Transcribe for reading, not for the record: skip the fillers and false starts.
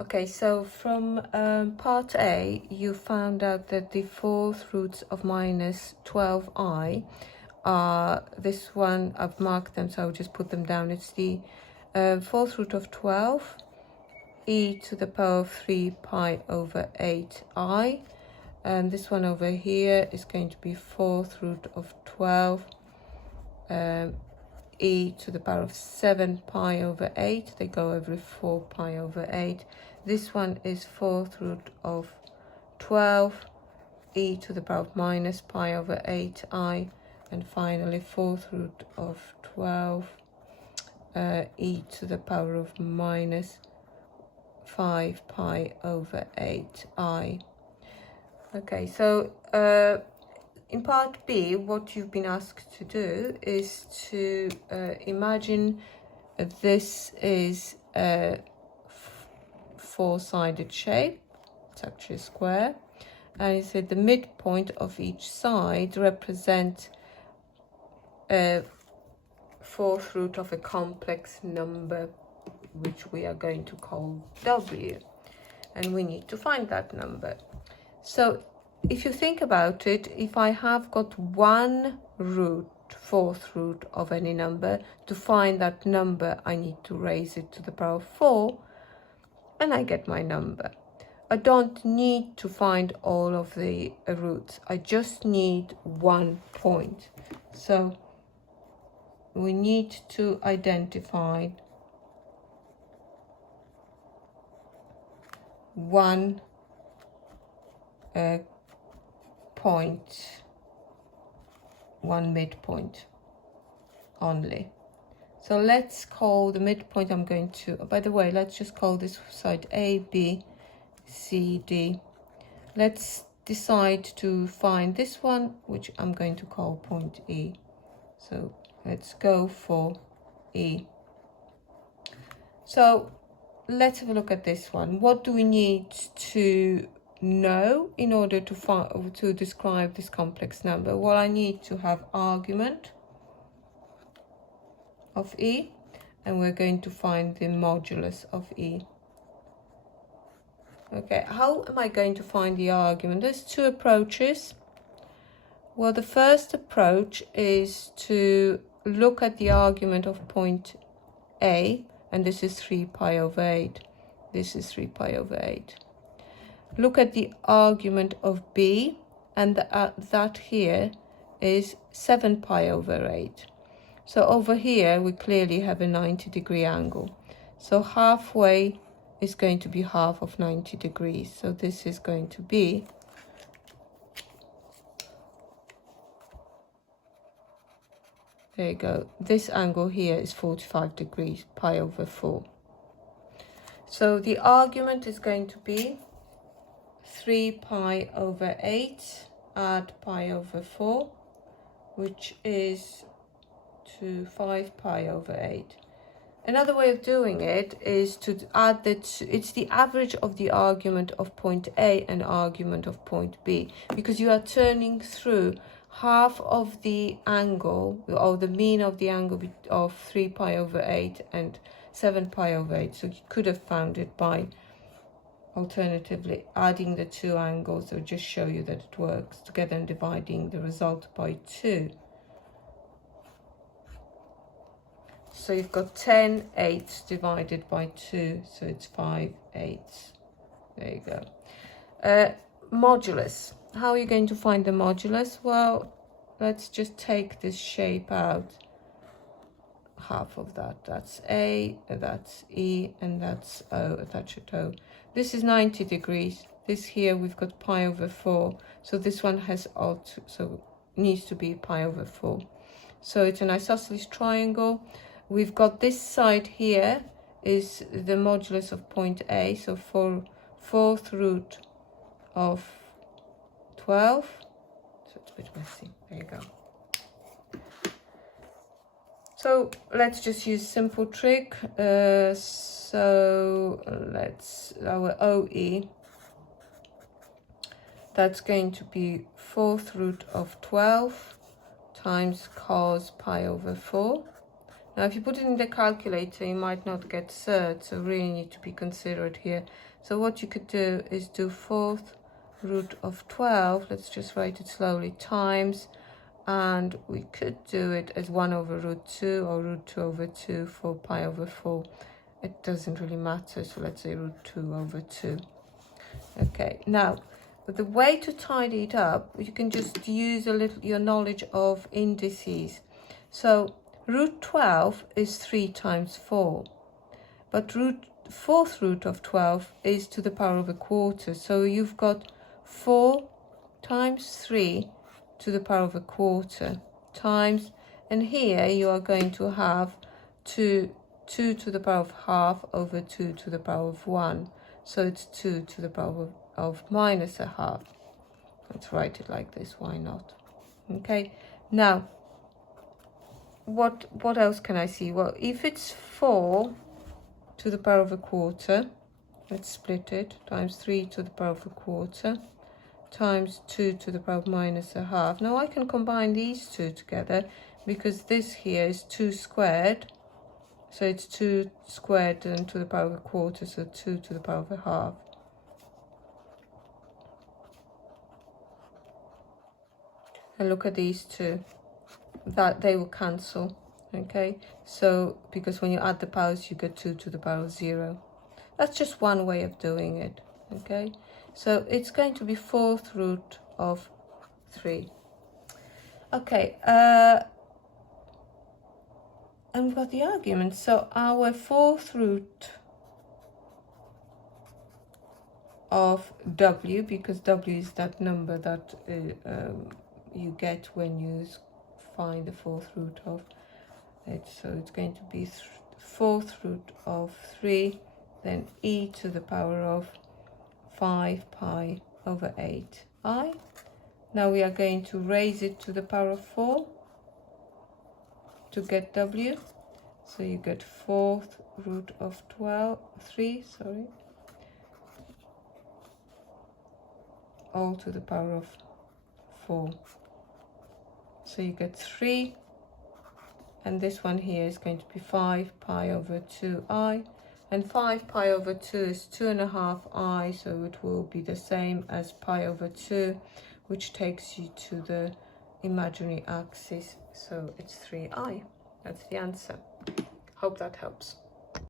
Okay, so from part A, you found out that the fourth roots of minus 12i are this one. I've marked them, so I'll just put them down. It's the fourth root of 12, e to the power of 3 pi over 8i. And this one over here is going to be fourth root of 12, e to the power of 7 pi over 8. They go every 4 pi over 8. This one is fourth root of 12, e to the power of minus pi over 8i. And finally, fourth root of 12, e to the power of minus 5 pi over 8i. Okay, so in part B, what you've been asked to do is to imagine this is a four-sided shape. It's actually a square. And it said the midpoint of each side represents a fourth root of a complex number, which we are going to call W. And we need to find that number. So if you think about it, if I have got one root, fourth root of any number, to find that number, I need to raise it to the power of 4, and I get my number. I don't need to find all of the roots. I just need 1 point. So we need to identify one point, one midpoint only. So let's call the midpoint, I'm going to, by the way, let's just call this side A, B, C, D. Let's decide to find this one, which I'm going to call point E. So let's go for E. So let's have a look at this one. What do we need to know in order to describe this complex number? Well, I need to have argument of E, and we're going to find the modulus of E. Okay, how am I going to find the argument? There's two approaches. Well, the first approach is to look at the argument of point A, and this is 3 pi over 8. This is 3 pi over 8. Look at the argument of B, and that here is 7 pi over 8. So over here, we clearly have a 90-degree angle. So halfway is going to be half of 90 degrees. So this is going to be there you go. This angle here is 45 degrees, pi over 4. So the argument is going to be 3 pi over 8 add pi over 4, which is to 5 pi over 8. Another way of doing it is to add that it's the average of the argument of point A and argument of point B, because you are turning through half of the angle, or the mean of the angle of 3 pi over 8 and 7 pi over 8. So you could have found it by alternatively adding the two angles, or just show you that it works together, and dividing the result by 2. So you've got 10 eighths divided by 2, so it's 5 eighths. There you go. Modulus. How are you going to find the modulus? Well, let's just take this shape out. Half of that. That's A, that's E, and that's O, attach at O. This is 90 degrees. This here, we've got pi over 4. So this one has also, so needs to be pi over 4. So it's an isosceles triangle. We've got this side here is the modulus of point A, so for fourth root of 12. So it's a bit messy. There you go. So let's just use simple trick. So let's, our OE, that's going to be fourth root of 12 times cos pi over 4. Now if you put it in the calculator you might not get thirds, so really need to be considerate here. So what you could do is do 4th root of 12, let's just write it slowly, times, and we could do it as 1 over root 2 or root 2 over 2 for pi over 4. It doesn't really matter, so let's say root 2 over 2. Okay, now but the way to tidy it up, you can just use a little your knowledge of indices. So root 12 is 3 times 4, but 4th root of 12 is to the power of a quarter. So you've got 4 times 3 to the power of a quarter times, and here you are going to have 2 to the power of half over 2 to the power of 1. So it's 2 to the power of minus a half. Let's write it like this, why not? Okay, now what else can I see? Well, if it's 4 to the power of a quarter, let's split it, times 3 to the power of a quarter times 2 to the power of minus a half. Now I can combine these two together because this here is 2 squared, so it's 2 squared and to the power of a quarter, so 2 to the power of a half. And look at these two, that they will cancel. Okay, so because when you add the powers you get 2 to the power of 0. That's just one way of doing it. Okay, so it's going to be 4th root of 3. Okay, and we've got the argument. So our 4th root of w, because w is that number that you get when you find the 4th root of it, so it's going to be 4th root of 3, then e to the power of 5 pi over 8i. Now we are going to raise it to the power of 4 to get w, so you get 4th root of 3, all to the power of 4. So you get 3, and this one here is going to be 5 pi over 2i, and 5 pi over 2 is 2.5i, so it will be the same as pi over 2, which takes you to the imaginary axis, so it's 3i. That's the answer. Hope that helps.